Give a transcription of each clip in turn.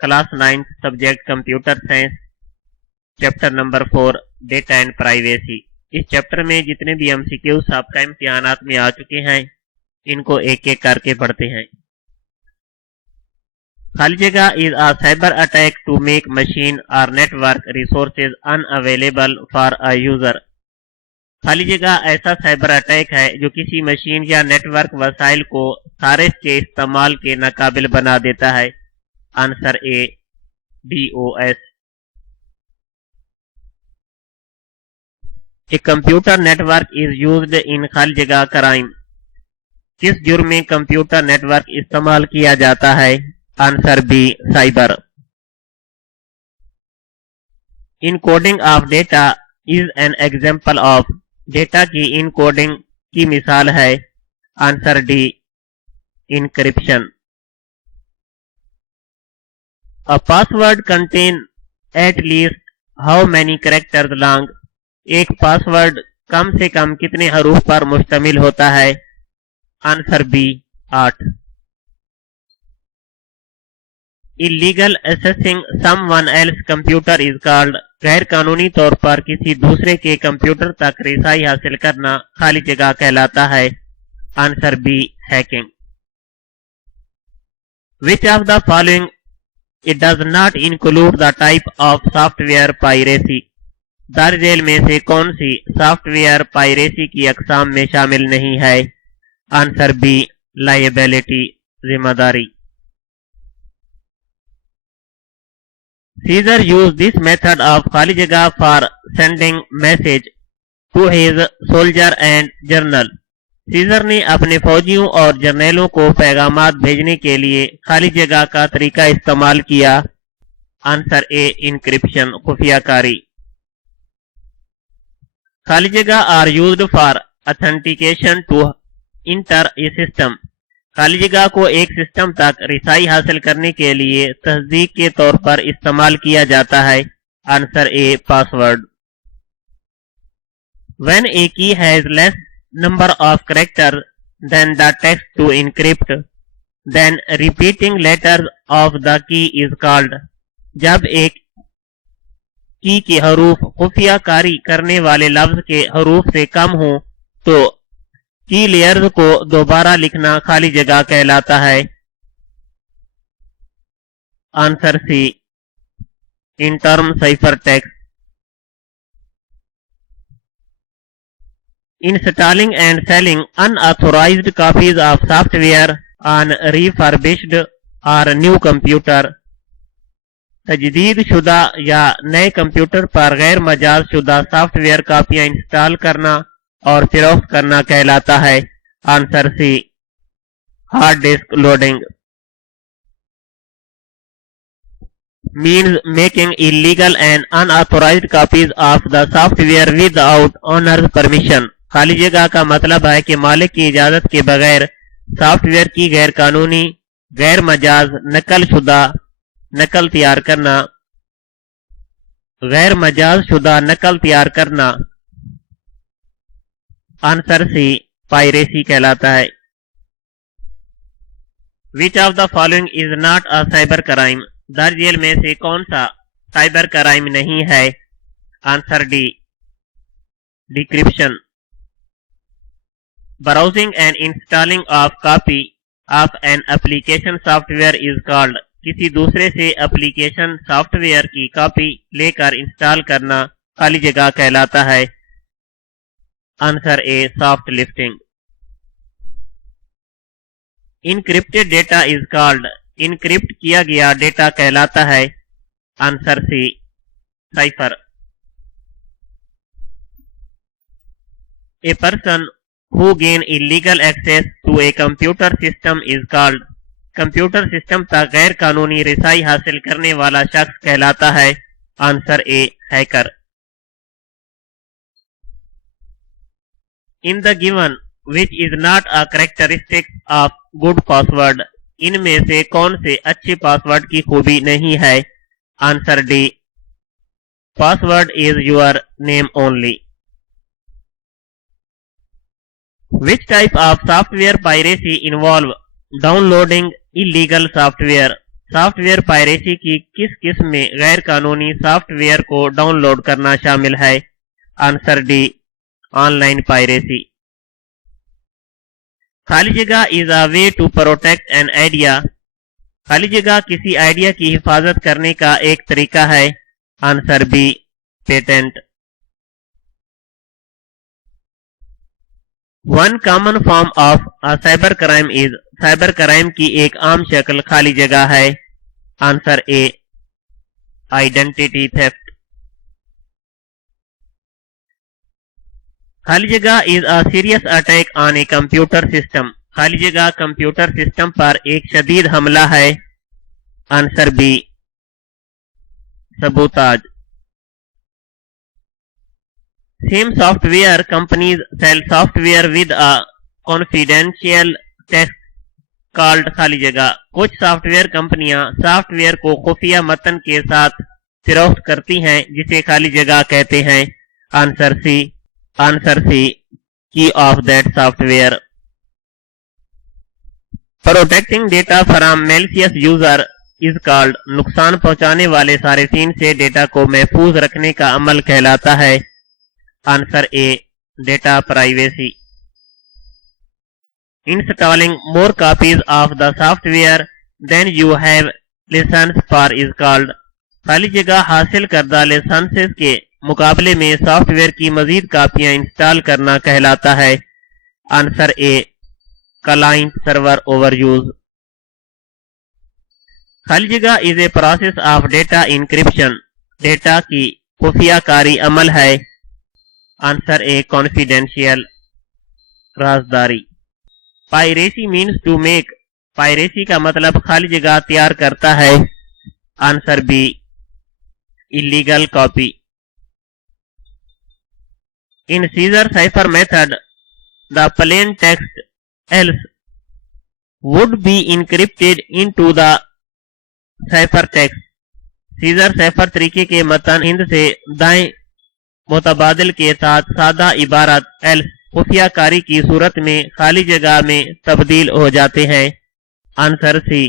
Class 9 subject computer science, chapter number 4 data and privacy. इस chapter में जितने भी एमसीक्यूज आपका इम्तिहानात में आ चुके हैं इनको एक एक करके पढ़ते हैं। खाली जगह is a cyber attack to make machine और network resources unavailable for a user. खाली जगह ऐसा साइबर अटैक है जो किसी मशीन या नेटवर्क वसाइल को सारे के इस्तेमाल के नाकाबिल बना देता है। Answer A DOS। A computer network is used in खाली जगह क्राइम। किस जुर्म में कंप्यूटर नेटवर्क इस्तेमाल किया जाता है? Answer B cyber. Encoding of data is an example of. Data की इनकोडिंग की मिसाल है। Answer D encryption. A password contain at least how many characters long. एक पासवर्ड कम से कम कितने हरूफ पर मुश्तमिल होता है? Answer B 8। Illegal accessing someone else computer is called. गैर कानूनी तौर पर किसी दूसरे के कंप्यूटर तक रसाई हासिल करना खाली जगह कहलाता है। Answer B hacking. Which of the following it does not include the type of software piracy. दर्ज झेल में से कौन सी सॉफ्टवेयर पायरेसी की अकसाम में शामिल नहीं है? आंसर बी लायबिलिटी जिम्मेदारी। Caesar use this method of खाली जगह for sending message to his soldier and general. Caesar ने अपने फौजियों और जर्नलों को पैगामात भेजने के लिए खाली जगह का तरीका इस्तेमाल किया। आंसर ए इनक्रिप्शन खुफिया कारी। खाली जगह are used for authentication to enter a system. खाली जगह को एक सिस्टम तक रिसाई हासिल करने के लिए तस्दीक के तौर पर इस्तेमाल किया जाता है। Answer A password. When a key has less number of character than the text to encrypt then repeating letters of the key is called. जब एक की के हरूफ खुफिया कारी करने वाले लफ्ज के हरूफ से कम हो तो की लेयर्स को दोबारा लिखना खाली जगह कहलाता है। Answer C in term cipher text. Installing and selling unauthorized copies of software on refurbished और न्यू कंप्यूटर। तजदीद शुदा या नए कंप्यूटर पर गैर मजाज शुदा सॉफ्टवेयर कापियां इंस्टॉल करना और फरोख्त करना कहलाता है। Answer C hard disk loading. Means making illegal and unauthorized copies of the software without owner's permission. खाली जगह का मतलब है कि मालिक की इजाजत के बगैर सॉफ्टवेयर की गैर कानूनी गैर मजाज नकल शुदा नकल तैयार करना। गैर मजाज शुदा नकल तैयार करना आंसर सी पायरेसी कहलाता है। विच of the following is not a cyber crime. दर्ज झेल में से कौन सा साइबर क्राइम नहीं है? Answer D decryption. Browsing and installing of copy of an application software is called. किसी दूसरे से एप्लीकेशन सॉफ्टवेयर की कॉपी लेकर इंस्टॉल करना खाली जगह कहलाता है। Answer A soft lifting. Encrypted data is called. Encrypt किया गया डेटा कहलाता है। Answer C cipher. A person who gain illegal access to a computer system is called। Computer system तक गैर कानूनी रसाई हासिल करने वाला शख्स कहलाता है। Answer A hacker. In the given which is not a characteristic of good password. इनमें से कौन से अच्छे पासवर्ड की खूबी नहीं है? Answer D password is your name only. Which type of software piracy involve downloading illegal software? Software piracy کی کس قسم میں غیر قانونی سافٹ ویئر کو ڈاؤن لوڈ کرنا شامل ہے؟ Answer D, online piracy. خالی جگہ is a way to protect an idea, خالی جگہ کسی آئیڈیا کی حفاظت کرنے کا ایک طریقہ ہے۔ Answer B, patent. One common form of cyber crime is, cyber crime کی ایک عام شکل خالی جگہ ہے۔ Answer A, identity theft. خالی جگہ is a serious attack on a computer system, خالی جگہ کمپیوٹر سسٹم پر ایک شدید حملہ ہے۔ Answer B, sabotage. Same software companies sell software with a confidential text called خالی جگہ، کچھ سافٹ ویئر کمپنیاں سافٹ ویئر کو خفیہ متن کے ساتھ فروخت کرتی ہیں جسے خالی جگہ کہتے ہیں۔ Answer C, key of that software. Protecting data from malicious user is called, نقصان پہنچانے والے صارفین سے ڈیٹا کو محفوظ رکھنے کا عمل کہلاتا ہے۔ Answer A, data privacy. Installing more copies of the software than you have license for is called، خالی جگہ حاصل کردہ لائسنسز کے مقابلے میں سافٹ ویئر کی مزید کاپیاں انسٹال کرنا کہلاتا ہے۔ Answer A, client server over use. خالی جگہ is a process of data encryption, data کی خفیہ کاری عمل ہے۔ آنسر اے، کانفیڈینشیل، رازداری۔ Piracy means to make, piracy کا مطلب خالی جگہ تیار کرتا ہے۔ Answer B, illegal copy. In Caesar cipher method the plain text else would be encrypted into the ciphertext، Caesar cipher طریقے کے متن ہند سے دائیں متبادل کے ساتھ سادہ عبارت ایلس خفیہ کاری کی صورت میں خالی جگہ میں تبدیل ہو جاتے ہیں۔ Answer C,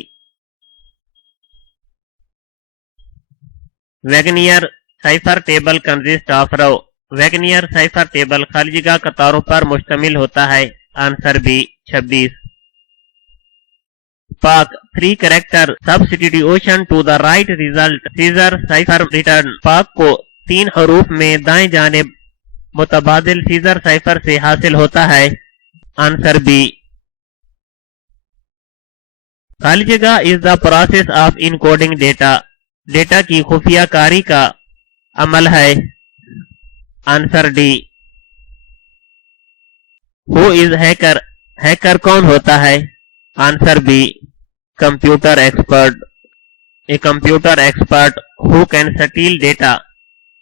Vigenere cipher table consist of row, Vigenere cipher table خالی جگہ قطاروں پر مشتمل ہوتا ہے۔ Answer B, 26۔ پاک 3 character substitution to the right result, Caesar cipher return, پاک کو 3 حروف میں دائیں جانب متبادل سیزر سائفر سے حاصل ہوتا ہے۔ آنسر بی، خالی جگہ is the process of encoding data, data کی خفیہ کاری کا عمل ہے۔ Answer D, who is hacker, hacker کون ہوتا ہے؟ Answer B, computer expert. A computer expert who can steal data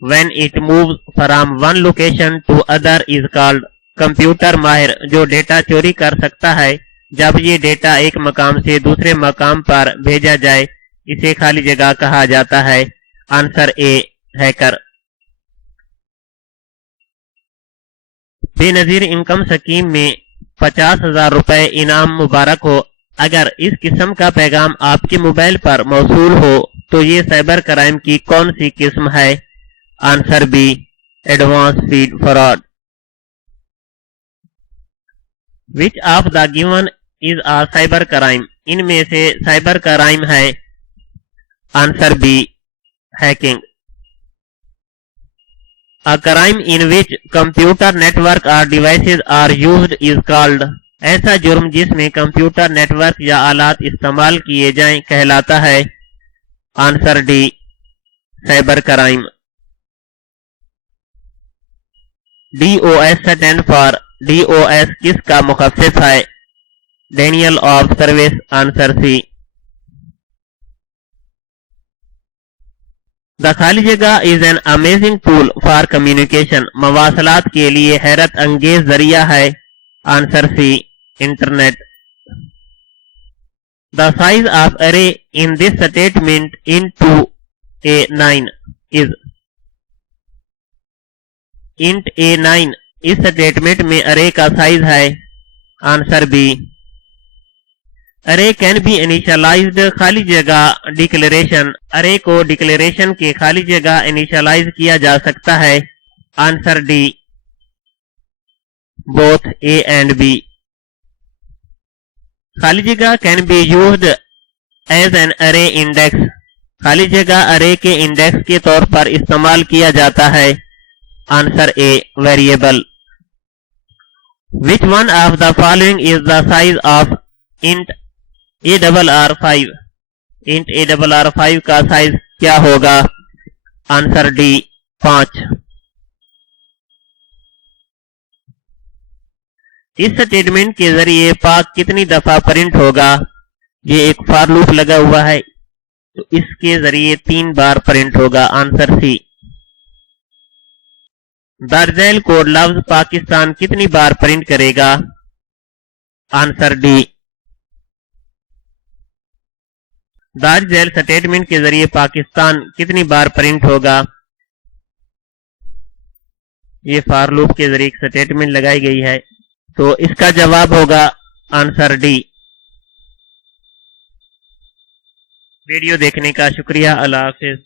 when it moves from one location to other is called، computer ماہر جو ڈیٹا چوری کر سکتا ہے جب یہ ڈیٹا ایک مقام سے دوسرے مقام پر بھیجا جائے اسے خالی جگہ کہا جاتا ہے۔ آنسر اے، ہیکر۔ بے نظیر انکم سکیم میں 50,000 روپے انعام مبارک ہو، اگر اس قسم کا پیغام آپ کے موبائل پر موصول ہو تو یہ سائبر کرائم کی کون سی قسم ہے؟ Answer B, advance fee fraud. Which of the given is a cyber crime, ان میں سے سائبر کرائم ہے؟ Answer B, hacking. A crime in which computer network or devices are used is called، ایسا جرم جس میں کمپیوٹر نیٹ ورک یا آلات استعمال کیے جائیں کہلاتا ہے۔ Answer D, cyber crime. D O S stand for, D O S کس کا مخفف ہے؟ Denial of service. Answer C. The خالی جگہ is an amazing tool for communication, مواصلات کے لیے حیرت انگیز ذریعہ ہے۔ Answer C, internet. The size of array in this statement int a 9 is, int a 9 اس اسٹیٹمنٹ میں ارے کا سائز ہے۔ Answer B, array can be initialized खाली जगह डिक्लेरेशन, array को डिक्लेरेशन के खाली जगह इनिशियलाइज किया जा सकता है। Answer D, both A and B। खाली जगह can be used as an array index, खाली जगह array के इंडेक्स के तौर पर इस्तेमाल किया जाता है। Answer A, variable. Which one of the following is the size of int ARR5? int ARR5 का साइज क्या होगा? Answer D, 5। इस स्टेटमेंट के जरिए पाक कितनी दफा प्रिंट होगा? ये एक फॉर लूप लगा हुआ है तो इसके जरिए 3 बार प्रिंट होगा। Answer C. दार्जेल कोड लफ्ज पाकिस्तान कितनी बार प्रिंट करेगा? Answer D. दार्जेल स्टेटमेंट के जरिए पाकिस्तान कितनी बार प्रिंट होगा? ये फॉर लूप के जरिए एक स्टेटमेंट लगाई गई है तो इसका जवाब होगा आंसर डी। वीडियो देखने का शुक्रिया। अल्लाह हाफिज।